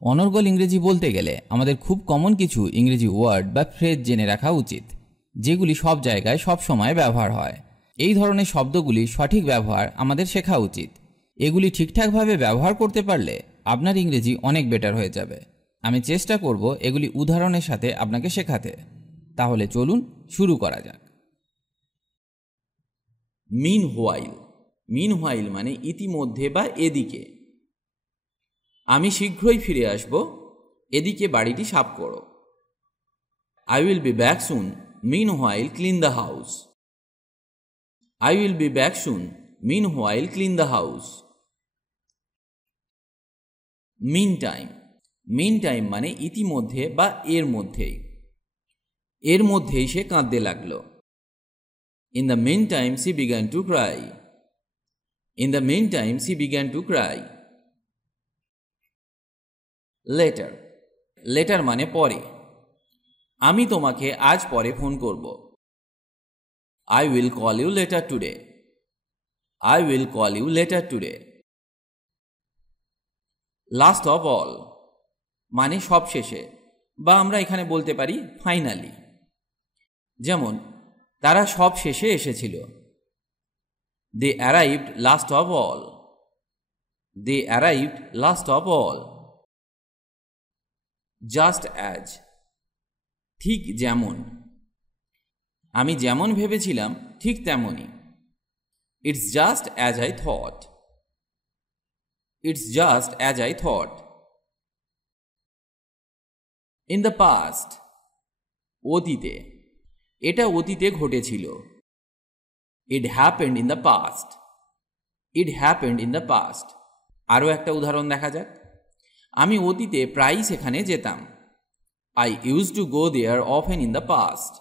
অনর্গল ইংরেজি বলতে গেলে আমাদের খুব কমন কিছু ইংরেজি ওয়ার্ড বা ফ্রেজ জেনে রাখা উচিত, যেগুলি সব জায়গায় সব সময় ব্যবহার হয়। এই ধরনের শব্দগুলি সঠিক ব্যবহার আমাদের শেখা উচিত। এগুলি ঠিকঠাকভাবে ব্যবহার করতে পারলে আপনার ইংরেজি অনেক বেটার হয়ে যাবে। আমি চেষ্টা করব এগুলি উদাহরণের সাথে আপনাকে শেখাতে। তাহলে চলুন শুরু করা যাক। মিনহোয়াইল। মিনহোয়াইল মানে ইতিমধ্যে বা এদিকে। আমি শীঘ্রই ফিরে আসব, এদিকে বাড়িটি সাফ করো। I will be back soon. Meanwhile, clean the house. I will be back soon. Meanwhile, clean the house. Meantime. Meantime মানে ইতিমধ্যে বা এর মধ্যেই। এর মধ্যেই সে কাঁদতে লাগলো। In the meantime, she began to cry. In the meantime, she began to cry. Later. Later মানে পরে। আমি তোমাকে আজ পরে ফোন করব। I will call you later today. I will call you later today. Last of all মানে সবশেষে, বা আমরা এখানে বলতে পারি ফাইনালি। যেমন তারা সব শেষে এসেছিল। They arrived last of all. They arrived last of all. Just as ঠিক যেমন। আমি যেমন ভেবেছিলাম ঠিক তেমনই। It's just as I thought. It's just as I thought. In the past অতীতে। এটা অতীতে ঘটেছিল। It happened in the past. It happened in the past. আরও একটা উদাহরণ দেখা যাক। আমি অতীতে প্রায়ই সেখানে যেতাম। I used to go there often in the past.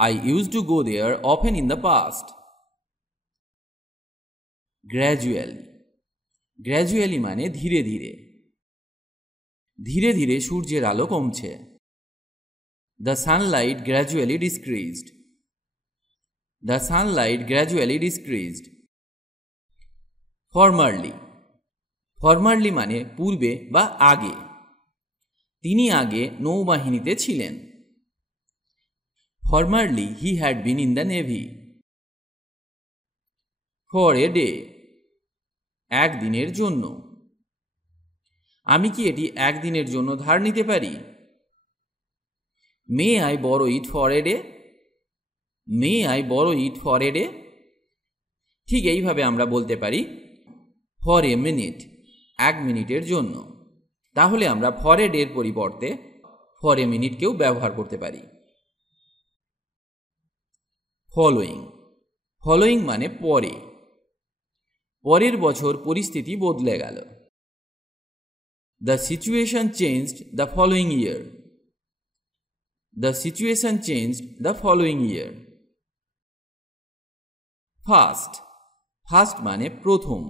I used to go there often in the past. Gradually. Gradually মানে ধীরে ধীরে। ধীরে ধীরে সূর্যের আলো কমছে। The sunlight gradually decreased. The sunlight gradually decreased. Formerly. Formerly মানে পূর্বে বা আগে। তিনি আগে নৌবাহিনীতে ছিলেন। Formerly he had been in the navy. For a day. একদিনের জন্য। আমি কি এটি একদিনের জন্য ধার নিতে পারি? May I borrow it for a day? May I borrow it for a day? ঠিক এইভাবে আমরা বলতে পারি for a minute, এক মিনিটের জন্য। তাহলে আমরা for a day এর পরিবর্তে for a minute কেও ব্যবহার করতে পারি। Following. Following মানে পরে। পরের বছর পরিস্থিতি বদলে গেল। The situation changed the following year. The situation changed the following year. First. First মানে প্রথম।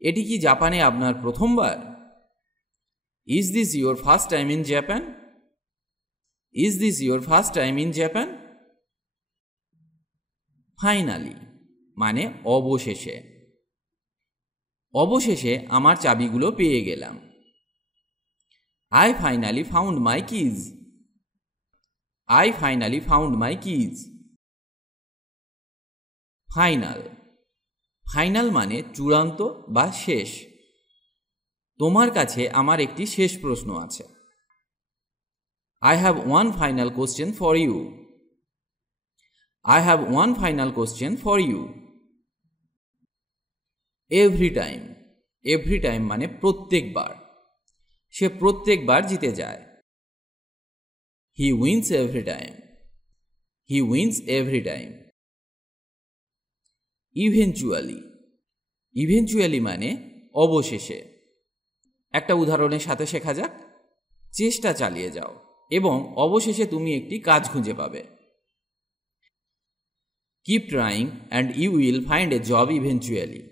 এটি কি জাপানে আপনার প্রথমবার? Is this your first time in Japan? Is this your first time in Japan? Finally মানে অবশেষে। অবশেষে আমার চাবিগুলো পেয়ে গেলাম। I finally found my keys. I finally found my keys. Final. Final মানে চূড়ান্ত বা শেষ। তোমার কাছে আমার একটি শেষ প্রশ্ন আছে। I have one final question for you. I have one final question for you. Every time. Every time মানে প্রত্যেকবার। সে প্রত্যেকবার জিতে যায়। He wins every time. He wins every time. Eventually. Eventually মানে অবশেষে। একটা উদাহরণের সাথে শেখা যাক। চেষ্টা চালিয়ে যাও এবং অবশেষে তুমি একটি কাজ খুঁজে পাবে। Keep trying and you will find a job eventually.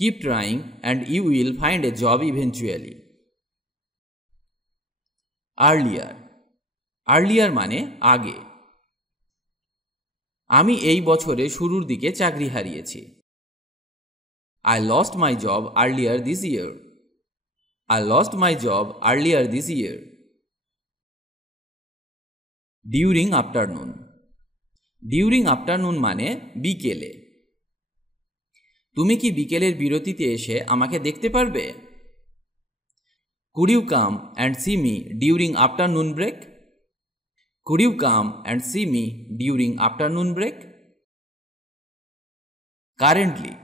Keep trying and you will find a job eventually. Earlier. Earlier মানে আগে। আমি এই বছরের শুরুর দিকে চাকরি হারিয়েছি। I lost my job earlier this year. I lost my job earlier this year. During afternoon. During afternoon মানে বিকেলে। তুমি কি বিকেলের বিরতিতে এসে আমাকে দেখতে পারবে? Could you come and see me during afternoon break? Could you come and see me during afternoon break? Currently.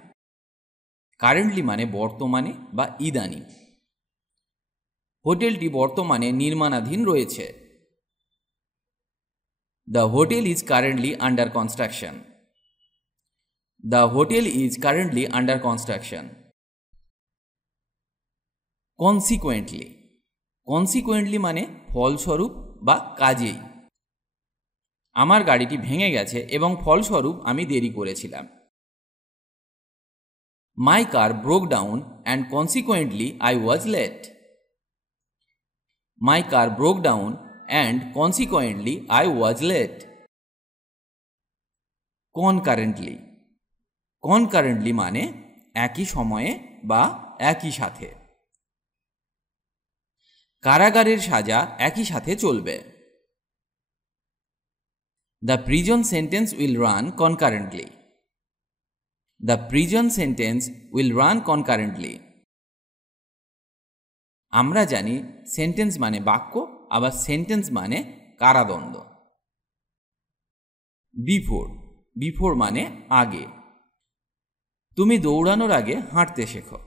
Currently মানে বর্তমানে বা ইদানিং। হোটেলটি বর্তমানে নির্মাণাধীন রয়েছে। The hotel is currently under construction. The hotel is currently under construction. Consequently. Consequently মানে ফলস্বরূপ বা কাজেই। আমার গাড়িটি ভেঙে গেছে এবং ফলস্বরূপ আমি দেরি করেছিলাম। My car broke down and consequently I was late. My car broke down and consequently I was late. Concurrently. Concurrently মানে একই সময়ে বা একই সাথে। কারাগারের সাজা একই সাথে চলবে। The prison sentence will run concurrently. The prison sentence will run concurrently. আমরা জানি সেন্টেন্স মানে বাক্য, আবার সেন্টেন্স মানে কারাদণ্ড। বিফোর। বিফোর মানে আগে। তুমি দৌড়ানোর আগে হাঁটতে শেখো।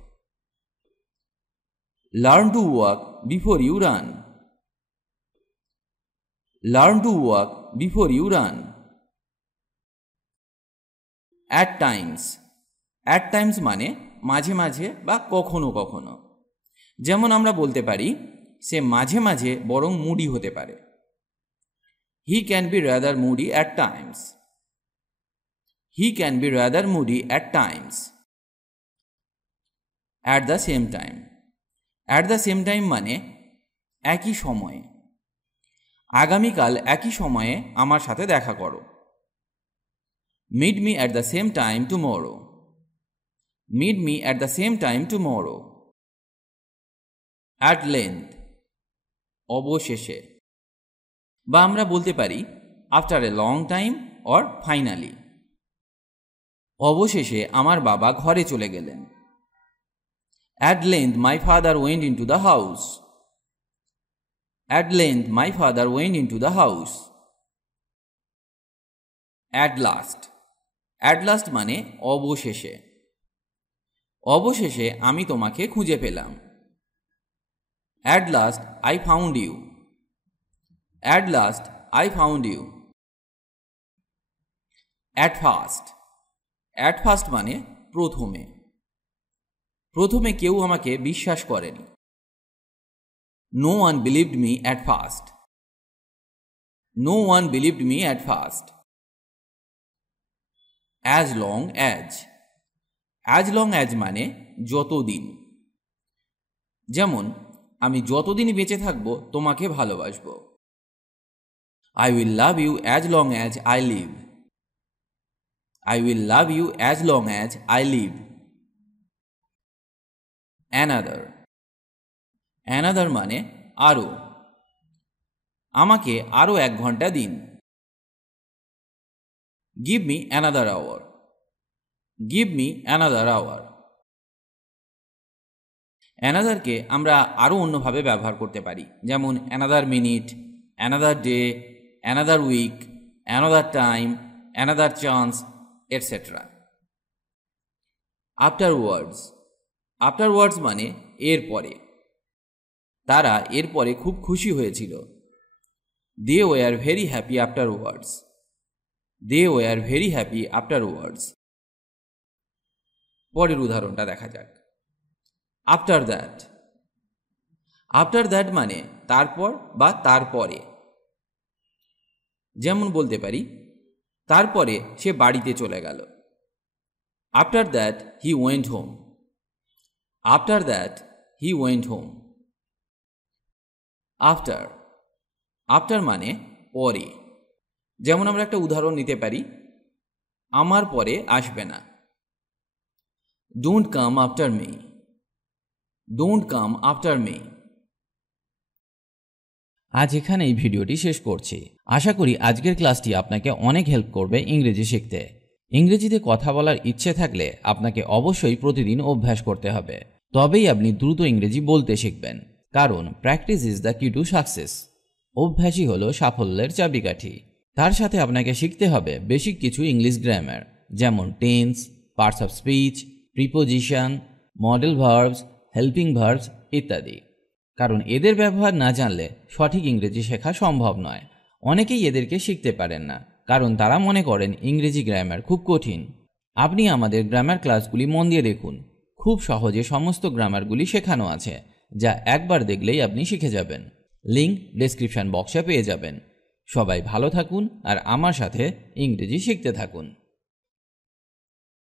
Learn to walk before you run. Learn to walk before you run. At times. At times মানে মাঝে মাঝে বা কখনো কখনো। যেমন আমরা বলতে পারি সে মাঝে মাঝে বরং মুডি হতে পারে। He can be rather moody at times. He can be rather moody at times. At the same time. At the same time মানে একই সময়ে। আগামীকাল একই সময়ে আমার সাথে দেখা করো। Meet me at the same time tomorrow. Meet me at the same time tomorrow. At length. অবশেষে। বা আমরা বলতে পারি after a long time or finally. অবশেষে আমার বাবা ঘরে চলে গেলেন। At length my father went into the house. At length my father went into the house. At last. At last মানে অবশেষে। অবশেষে আমি তোমাকে খুঁজে পেলাম। At last I found you. At last I found you. At first. At first মানে প্রথমে। প্রথমে কেউ আমাকে বিশ্বাস করেনি। No one believed me at first. No one believed me at first. As long as. As long as মানে যতদিন। যেমন আমি যতদিন বেঁচে থাকব তোমাকে ভালোবাসবো। I will love you as long as I live. I will love you as long as I live. Another. Another মানে আরো। আমাকে আরো 1 ঘন্টা দিন। Give me another hour. Give me another hour. Another কে আমরা আরো অন্যভাবে ব্যবহার করতে পারি, যেমন another minute, another day, another week, another time, another chance, etc. Afterwards. Afterwards মানে এরপরে। তারা এরপরে খুব খুশি হয়েছিল। They were very happy afterwards. They were very happy afterwards. পরের উদাহরণটা দেখা যাক। After that. After that মানে তারপর বা তারপরে। যেমন বলতে পারি তারপরে সে বাড়িতে চলে গেল। After that he went home. After that he went home. After. After মানে পরে। যেমন আমরা একটা উদাহরণ নিতে পারি, আমার পরে আসবে না। Don't come after me. Don't come after me. আজ এখানে এই ভিডিওটি শেষ করছি। আশা করি আজকের ক্লাসটি আপনাকে অনেক হেল্প করবে ইংরেজি শিখতে। ইংরেজিতে কথা বলার ইচ্ছে থাকলে আপনাকে অবশ্যই প্রতিদিন অভ্যাস করতে হবে, তবেই আপনি দ্রুত ইংরেজি বলতে শিখবেন। কারণ প্র্যাকটিস ইজ দ্য কি টু সাকসেস। অভ্যাসই হলো সাফল্যের চাবিকাঠি। তার সাথে আপনাকে শিখতে হবে বেসিক কিছু ইংলিশ গ্রামার, যেমন tense, parts of speech, preposition, model verbs, helping verbs ইত্যাদি। কারণ এদের ব্যবহার না জানলে সঠিক ইংরেজি শেখা সম্ভব নয়। অনেকেই এদেরকে শিখতে পারেন না, কারণ তারা মনে করেন ইংরেজি গ্রামার খুব কঠিন। আপনি আমাদের গ্রামার ক্লাসগুলি মন দিয়ে দেখুন, খুব সহজে সমস্ত গ্রামারগুলি শেখানো আছে, যা একবার দেখলেই আপনি শিখে যাবেন। লিঙ্ক ডেসক্রিপশন বক্সে পেয়ে যাবেন। সবাই ভালো থাকুন আর আমার সাথে ইংরেজি শিখতে থাকুন।